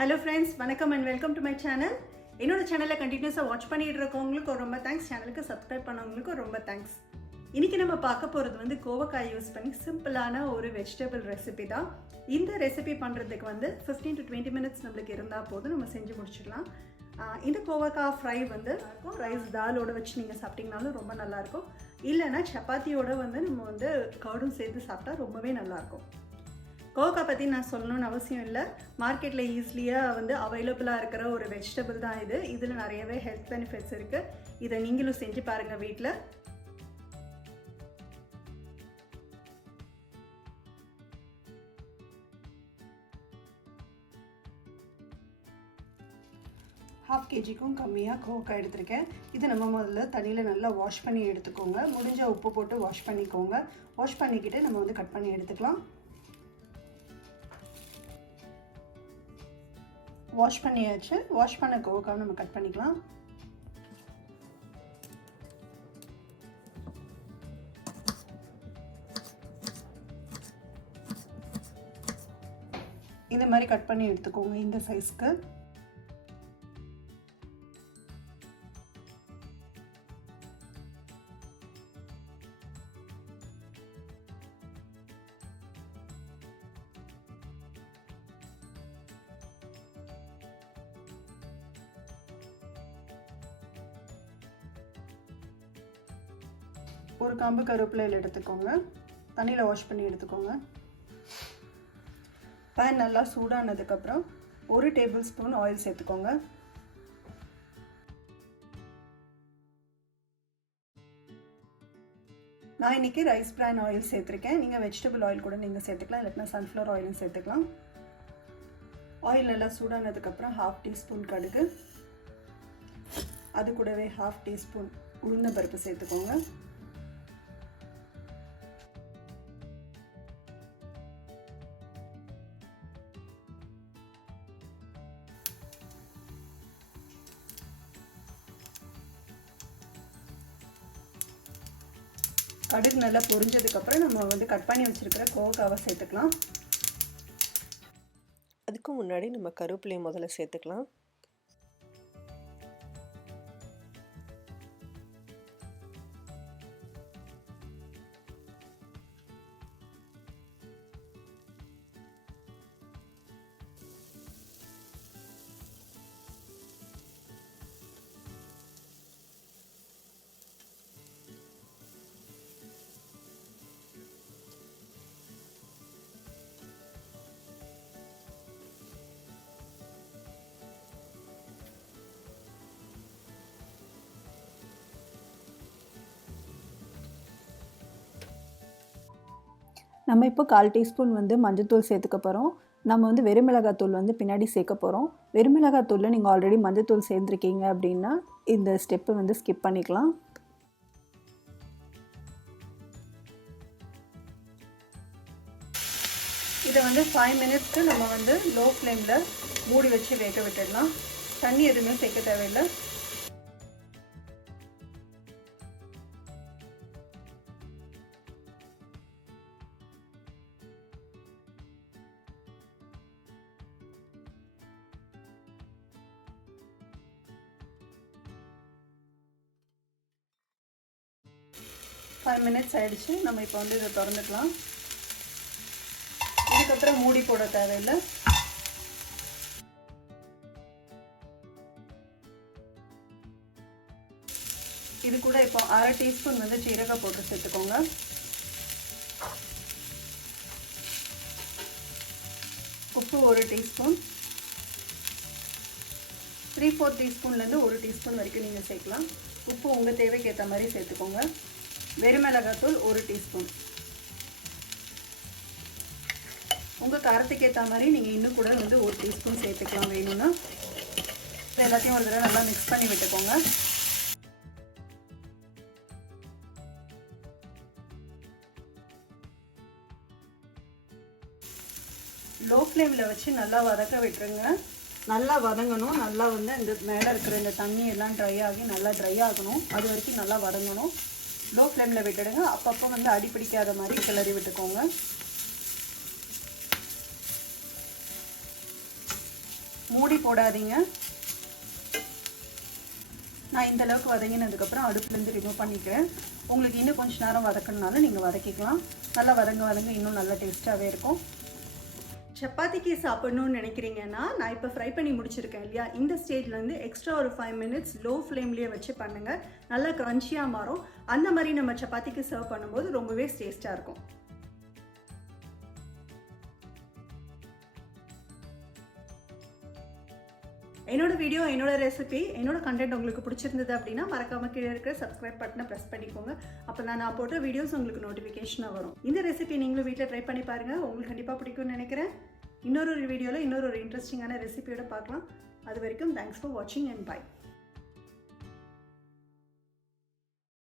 Hello friends, welcome and welcome to my channel. என்னோட சேனலை கண்டினியூஸாக வாட்ச் பண்ணிட்டு இருக்கவங்களுக்கு ரொம்ப தேங்க்ஸ், சேனலுக்கு சப்ஸ்கிரைப் பண்ணவங்களுக்கு ரொம்ப தேங்க்ஸ். இன்னைக்கு நம்ம பார்க்க போகிறது வந்து கோவக்காய் யூஸ் பண்ணி சிம்பிளான ஒரு வெஜிடபிள் ரெசிபி தான். இந்த ரெசிபி பண்ணுறதுக்கு வந்து 15 to 20 மினிட்ஸ் நம்மளுக்கு இருந்தால் போதும், நம்ம செஞ்சு முடிச்சிடலாம். இந்த கோவக்காய் ஃப்ரை வந்து ரைஸ் தாலோட வச்சு நீங்கள் சாப்பிட்டீங்கனாலும் ரொம்ப நல்லாயிருக்கும். இல்லைன்னா சப்பாத்தியோட வந்து நம்ம வந்து கர்டும் சேர்த்து சாப்பிட்டா ரொம்பவே நல்லாயிருக்கும். கோவக்காய் பற்றி நான் சொல்லணும்னு அவசியம் இல்லை, மார்க்கெட்டில் ஈஸிலியாக வந்து அவைலபிளாக இருக்கிற ஒரு வெஜிடபிள் தான் இது. இதில் நிறையவே ஹெல்த் பெனிஃபிட்ஸ் இருக்குது. இதை நீங்களும் செஞ்சு பாருங்கள் வீட்டில். ½ kg கம்மியாக கோவக்காய் எடுத்திருக்கேன். இது நம்ம முதல்ல தண்ணியில் நல்லா வாஷ் பண்ணி எடுத்துக்கோங்க. முடிஞ்ச உப்பு போட்டு வாஷ் பண்ணிக்கோங்க. வாஷ் பண்ணிக்கிட்டு நம்ம வந்து கட் பண்ணி எடுத்துக்கலாம். வாஷ் பண்ணியாச்சு. வாஷ் பண்ண கோவக்காவை நம்ம கட் பண்ணிக்கலாம். இந்த மாதிரி கட் பண்ணி எடுத்துக்கோங்க இந்த சைஸ்க்கு. ஒரு காம்பு கருவேப்பிலையில் எடுத்துக்கோங்க. தண்ணியில் வாஷ் பண்ணி எடுத்துக்கோங்க. பேன் நல்லா சூடானதுக்கப்புறம் 1 டேபிள் ஸ்பூன் ஆயில் சேர்த்துக்கோங்க. நான் இன்றைக்கி ரைஸ் பிரான் ஆயில் சேர்த்துருக்கேன். நீங்கள் வெஜிடபிள் ஆயில் கூட நீங்கள் சேர்த்துக்கலாம், இல்லைன்னா சன்ஃப்ளவர் ஆயிலும் சேர்த்துக்கலாம். ஆயில் நல்லா சூடானதுக்கப்புறம் ½ டீஸ்பூன் கடுகு, அது கூடவே ½ டீஸ்பூன் உளுந்தம்பருப்பு சேர்த்துக்கோங்க. கடுகு நல்லா பொரிஞ்சதுக்கப்புறம் நம்ம வந்து கட் பண்ணி வச்சுருக்கிற கோவக்காவை சேர்த்துக்கலாம். அதுக்கு முன்னாடி நம்ம கருவேப்பிலையை முதல்ல சேர்த்துக்கலாம். நம்ம இப்போ 1/4 டீஸ்பூன் வந்து மஞ்சள்தூள் சேர்த்துக்க போகிறோம். நம்ம வந்து வெறுமிளகாத்தூள் வந்து பின்னாடி சேர்க்க போகிறோம். வெறுமிளகாத்தூளில் நீங்கள் ஆல்ரெடி மஞ்சள்தூள் சேர்ந்துருக்கீங்க அப்படின்னா இந்த ஸ்டெப்பை வந்து ஸ்கிப் பண்ணிக்கலாம். இதை வந்து 5 மினிட்ஸ்க்கு நம்ம வந்து லோ ஃப்ளேமில் மூடி வச்சு வேக விட்டுடலாம். தண்ணி எதுவுமே சேர்க்க தேவையில்லை. ஃபைவ் மினிட்ஸ் ஆகிடுச்சு. நம்ம இப்போ வந்து இதை திறந்துக்கலாம். இதுக்கப்புறம் மூடி போட தேவையில்லை. இது கூட இப்போ 1/2 டீஸ்பூன் வந்து சீரக போட்டு சேர்த்துக்கோங்க. உப்பு 1 டீஸ்பூன், 3/4 டீஸ்பூன்லேருந்து 1 டீஸ்பூன் வரைக்கும் நீங்கள் சேர்க்கலாம். உப்பு உங்கள் தேவைக்கு ஏற்ற மாதிரி சேர்த்துக்கோங்க. வெறுமிளகாத்தூள் 1 டீஸ்பூன். உங்கள் காரத்துக்கு ஏற்ற மாதிரி நீங்கள் இன்னும் கூட வந்து 1 டீஸ்பூன் சேர்த்துக்கலாம் வேணும்னா. எல்லாத்தையும் ஒரு தடவை நல்லா மிக்ஸ் பண்ணி விட்டுக்கோங்க. லோ ஃப்ளேமில் வச்சு நல்லா வதக்க விட்டுருங்க. நல்லா வதங்கணும். நல்லா வந்து இந்த மேலே இருக்கிற இந்த தண்ணி எல்லாம் ட்ரை ஆகி நல்லா ட்ரை ஆகணும். அது வரைக்கும் நல்லா வதங்கணும். லோ ஃப்ளேமில் விட்டுடுங்க. அப்பப்போ வந்து அடி பிடிக்காத மாதிரி கிளறி விட்டுக்கோங்க. மூடி போடாதீங்க. நான் இந்த அளவுக்கு வதங்கினதுக்கப்புறம் அடுப்புலேருந்து ரிமூவ் பண்ணிக்கிறேன். உங்களுக்கு இன்னும் கொஞ்சம் நேரம் வதக்கணுனாலும் நீங்கள் வதக்கிக்கலாம். நல்லா வதங்க இன்னும் நல்லா டேஸ்ட்டாகவே இருக்கும். சப்பாத்திக்கு சாப்பிடணும்னு நினைக்கிறீங்கன்னா நான் இப்போ ஃப்ரை பண்ணி முடிச்சிருக்கேன் இல்லையா, இந்த ஸ்டேஜ்லேருந்து எக்ஸ்ட்ரா ஒரு 5 மினிட்ஸ் லோ ஃப்ளேம்லேயே வச்சு பண்ணுங்கள். நல்லா க்ரன்ச்சியாக மாறும். அந்த மாதிரி நம்ம சப்பாத்திக்கு சர்வ் பண்ணும்போது ரொம்பவே டேஸ்ட்டாக இருக்கும். என்னோட வீடியோ, என்னோட ரெசிபி, என்னோட கண்டென்ட் உங்களுக்கு பிடிச்சிருந்தது அப்படின்னா மறக்காமல் கீழே இருக்கிற சப்ஸ்கிரைப் பட்டனை ப்ரெஸ் பண்ணிக்கோங்க. அப்போ நான் போட்ட வீடியோஸ் உங்களுக்கு நோட்டிஃபிகேஷனாக வரும். இந்த ரெசிபி நீங்களும் வீட்டில் ட்ரை பண்ணி பாருங்கள். உங்களுக்கு கண்டிப்பாக பிடிக்கும்னு நினைக்கிறேன். இன்னொரு வீடியோவில் இன்னொரு இன்ட்ரெஸ்டிங்கான ரெசிபியோட பார்க்கலாம். அது வரைக்கும் தேங்க்ஸ் ஃபார் வாட்சிங் அண்ட் பை.